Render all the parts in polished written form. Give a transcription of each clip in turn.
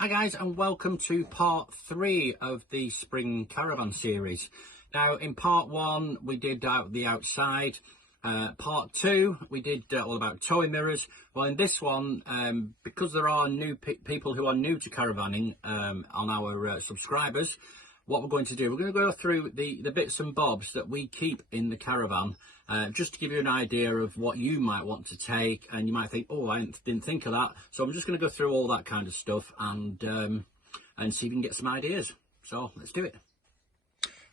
Hi guys, and welcome to part 3 of the spring caravan series. Now in part 1 we did out the outside, part 2 we did all about towing mirrors. Well, in this one, because there are new people who are new to caravanning on our subscribers, what we're going to do, we're going to go through the bits and bobs that we keep in the caravan, just to give you an idea of what you might want to take, and you might think, oh, I didn't think of that. So I'm just going to go through all that kind of stuff and see if we can get some ideas. So let's do it.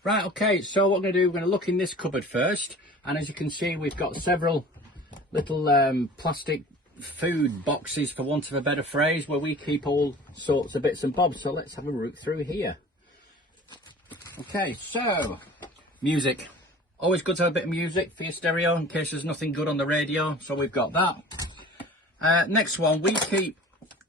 Right, okay, so what we're going to do, we're going to look in this cupboard first, and as you can see, we've got several little plastic food boxes, for want of a better phrase, where we keep all sorts of bits and bobs. So let's have a root through here. Okay, so music. Always good to have a bit of music for your stereo in case there's nothing good on the radio. So we've got that. Next one, we keep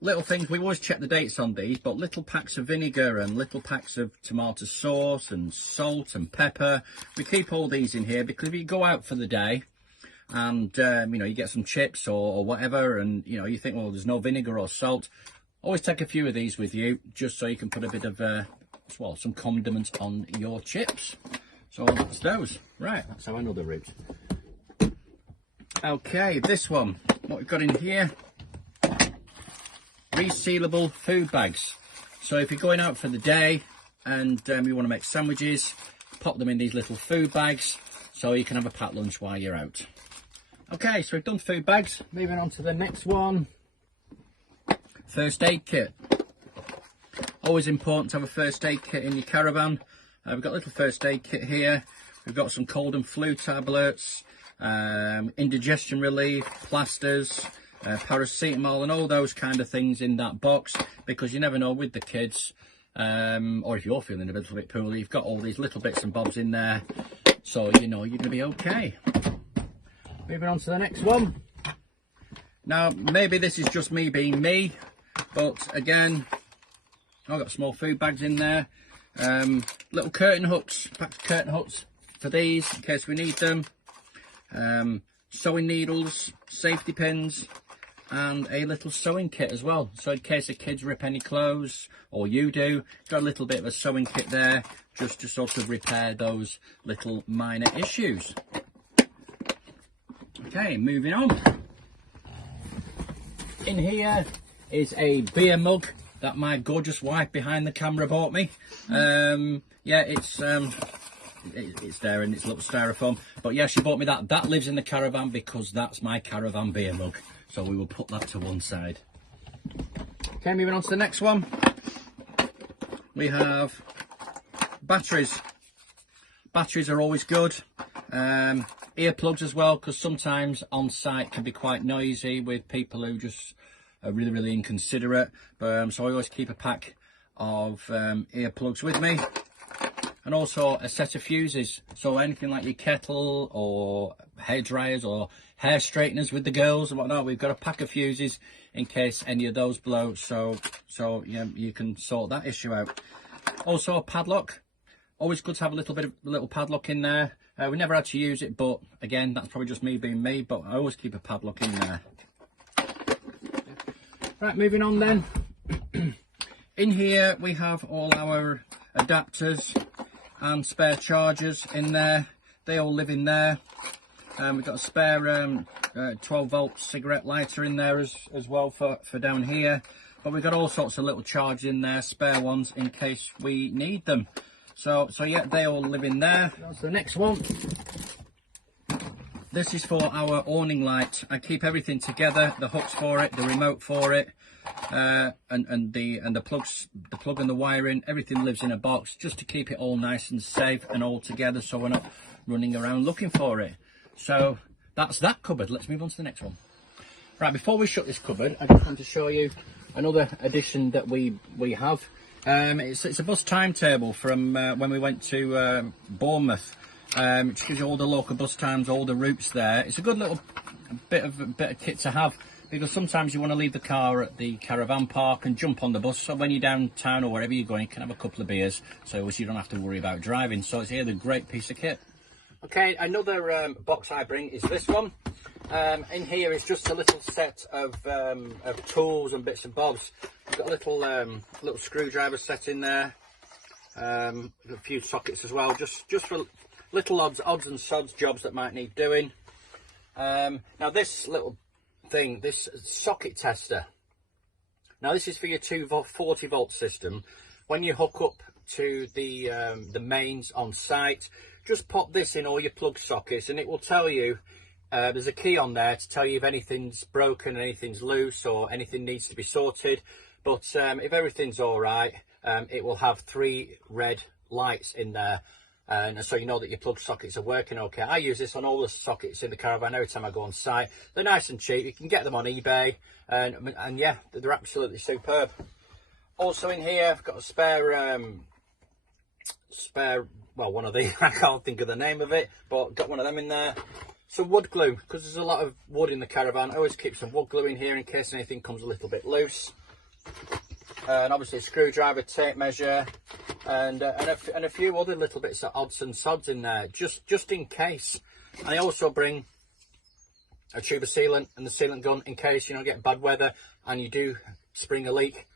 little things. We always check the dates on these, but little packs of vinegar and little packs of tomato sauce and salt and pepper. We keep all these in here because if you go out for the day and you know, you get some chips or whatever, and you know, you think, well, there's no vinegar or salt, always take a few of these with you just so you can put a bit of well, some condiments on your chips. So that's those. Right, let's have another route. Okay, this one, what we've got in here, resealable food bags. So if you're going out for the day and you want to make sandwiches, pop them in these little food bags so you can have a packed lunch while you're out. Okay, so we've done food bags. Moving on to the next one. First aid kit. Always important to have a first aid kit in your caravan. We've got a little first aid kit here. We've got some cold and flu tablets, indigestion relief, plasters, paracetamol, and all those kind of things in that box, because you never know with the kids, or if you're feeling a little bit poorly, you've got all these little bits and bobs in there, so you know you're going to be okay. Moving on to the next one. Now, maybe this is just me being me, but again, I've got small food bags in there. Little curtain hooks, packs of curtain hooks for these in case we need them. Sewing needles, safety pins, and a little sewing kit as well. So in case the kids rip any clothes, or you do, got a little bit of a sewing kit there just to sort of repair those little minor issues. Okay, moving on. In here is a beer mug that my gorgeous wife behind the camera bought me. Yeah, it's there and it's a little styrofoam, but yeah, she bought me that. That lives in the caravan because that's my caravan beer mug, so we will put that to one side. Okay, moving on to the next one. We have batteries. Batteries are always good. Earplugs as well, because sometimes on site can be quite noisy with people who just are really inconsiderate, so I always keep a pack of earplugs with me, and also a set of fuses. So anything like your kettle or hair dryers or hair straighteners with the girls and whatnot, we've got a pack of fuses in case any of those blow, so yeah, you can sort that issue out. Also a padlock. Always good to have a little padlock in there. We never had to use it, but again, that's probably just me being me, but I always keep a padlock in there. Right, moving on then. In here we have all our adapters and spare chargers in there. They all live in there. We've got a spare 12-volt cigarette lighter in there as well for down here. But we've got all sorts of little chargers in there, spare ones in case we need them. So yeah, they all live in there. That's the next one. This is for our awning light. I keep everything together, the hooks for it, the remote for it, and the plug and the wiring, everything lives in a box just to keep it all nice and safe and all together, so we're not running around looking for it. So that's that cupboard. Let's move on to the next one. Right, before we shut this cupboard, I just want to show you another addition that we have. It's a bus timetable from when we went to Bournemouth. Which gives you all the local bus times, all the routes there. It's a good little bit of kit to have, because sometimes you want to leave the car at the caravan park and jump on the bus, so when you're downtown or wherever you're going, you can have a couple of beers, so you don't have to worry about driving. So it's here, the great piece of kit. Okay, another box I bring is this one. In here is just a little set of tools and bits and bobs. We've got a little screwdriver set in there, a few sockets as well, just for little odds and sods jobs that might need doing. Now this little thing, this socket tester, now this is for your 240 volt system. When you hook up to the mains on site, just pop this in all your plug sockets and it will tell you, there's a key on there to tell you if anything's broken, anything's loose or anything needs to be sorted. But if everything's all right, it will have 3 red lights in there, and so you know that your plug sockets are working okay. I use this on all the sockets in the caravan every time I go on site. They're nice and cheap. You can get them on eBay, and yeah, they're absolutely superb. Also in here, I've got a spare, well, one of these, I can't think of the name of it, but got one of them in there. Some wood glue, because there's a lot of wood in the caravan. I always keep some wood glue in here in case anything comes a little bit loose. And obviously a screwdriver, tape measure, and a few other little bits of odds and sods in there, just in case. And I also bring a tube of sealant and the sealant gun in case, you know, get bad weather and you do spring a leak.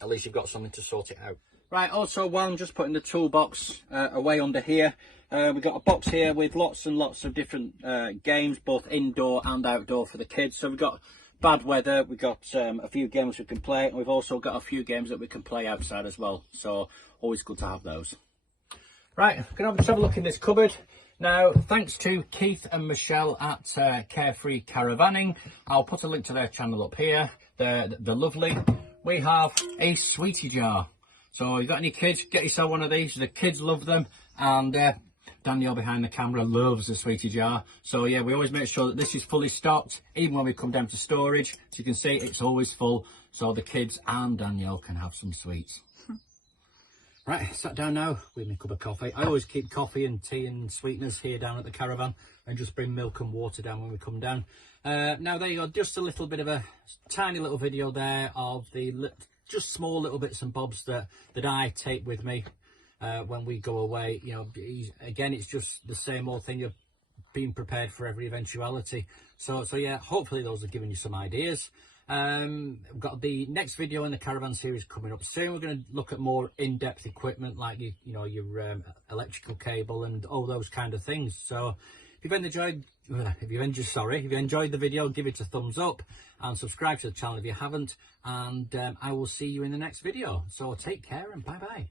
At least you've got something to sort it out. Right, also while I'm just putting the toolbox away under here, we've got a box here with lots and lots of different games, both indoor and outdoor for the kids. So we've got bad weather, we've got a few games we can play, and we've also got a few games that we can play outside as well. So always good to have those. Right, going to have a look in this cupboard. Now, thanks to Keith and Michelle at Carefree Caravanning, I'll put a link to their channel up here. They're lovely. We have a sweetie jar. So if you've got any kids, get yourself one of these. The kids love them, and Danielle behind the camera loves the sweetie jar. So yeah, we always make sure that this is fully stocked, even when we come down to storage. So you can see it's always full, so the kids and Danielle can have some sweets. Right, sat down now with my cup of coffee. I always keep coffee and tea and sweeteners here down at the caravan, and just bring milk and water down when we come down. Now there you go, just a little bit of a tiny little video there of the just small little bits and bobs that I take with me when we go away. You know, again, it's just the same old thing of being prepared for every eventuality. So yeah, hopefully those are giving you some ideas. We've got the next video in the caravan series coming up soon. We're going to look at more in-depth equipment like your electrical cable and all those kind of things. So if you've enjoyed the video, give it a thumbs up and subscribe to the channel if you haven't, and I will see you in the next video. So take care and bye bye.